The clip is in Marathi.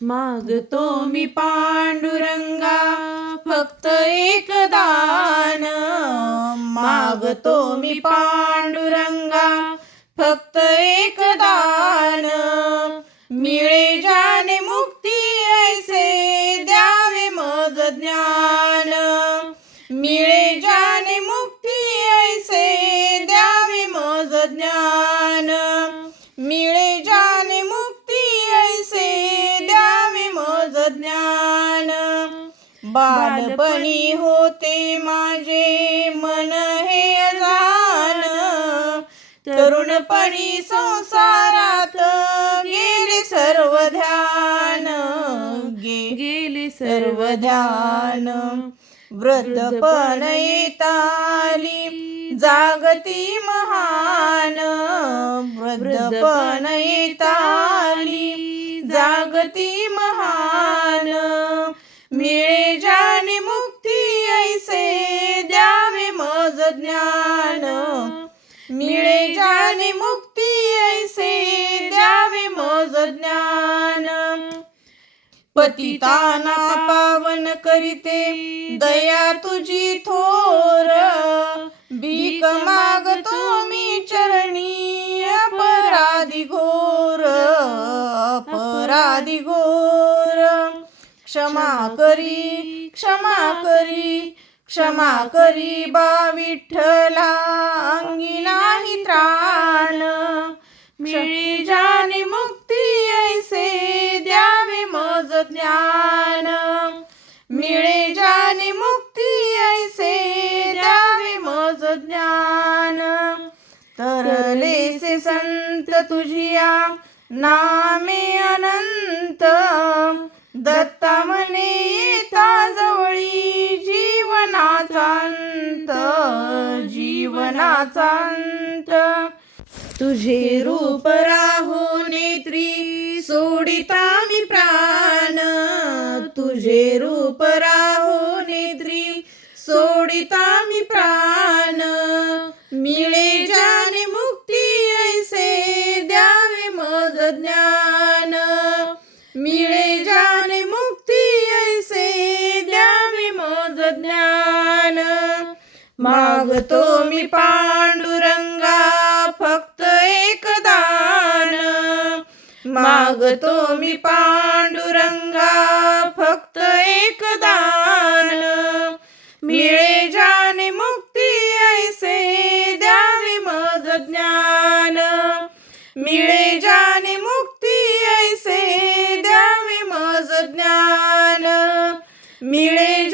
मागतो मी पांडुरंगा फक्त एक दान, मागतो मी पांडुरंगा फक्त एक दान, मिळे जाने मुक्ती ऐसे द्यावे मज ज्ञान, मिळे जाने मुक्ती ऐसे द्यावे मज ज्ञान, मिळे जाने मुक्ती ऐसे द्यावे मज ज्ञान. बालपणी होते माझे मन हे अजान, तरुणपणी संसारात गेले सर्व ध्यान, गेले सर्व ध्यान. वृद्धपण येताली जागती महान, वृद्धपण येताली जागती महान, मिळे जाने मुक्ती ऐसे द्यावे मज ज्ञान, मिळे जाने मुक्ती ऐसे द्यावे मज ज्ञान. पतिताना पावन करीते दया तुझी थोर, भीक मागतो मी चरणी अपराधी घोर, अपराधी घोर. क्षमा करी क्षमा करी क्षमा करी बा विठ्ठला, अंगी नाही त्राण, मिळे जाने मुक्ती ऐसे द्यावे मज ज्ञान, मिळे जाने मुक्ती ऐसे द्यावे मज ज्ञान. तरलेसे संत तुझिया नामे अनंत, दत्ता म्हणे येता जवळी जीवनाचा अंत, जीवनाचा अंत. तुझे रूप राहो नेत्री सोडिता मी प्राण, तुझे रूप राहो नेत्री सोडिता मी प्राण, मिळे जाने मुक्ती ऐसे द्यावे मज ज्ञान, मिळे जाने मुक्ती ऐसे द्यावे मज ज्ञान. मागतो मी पांडुरंगा फक्त एक दान, मागतो मी पांडुरंगा फक्त एक दान, मिळे जाने मुक्ती ऐसे द्यावे मज ज्ञान, मिळे जाने मुक्ती ऐसे द्यावे मज ज्ञान, मिळे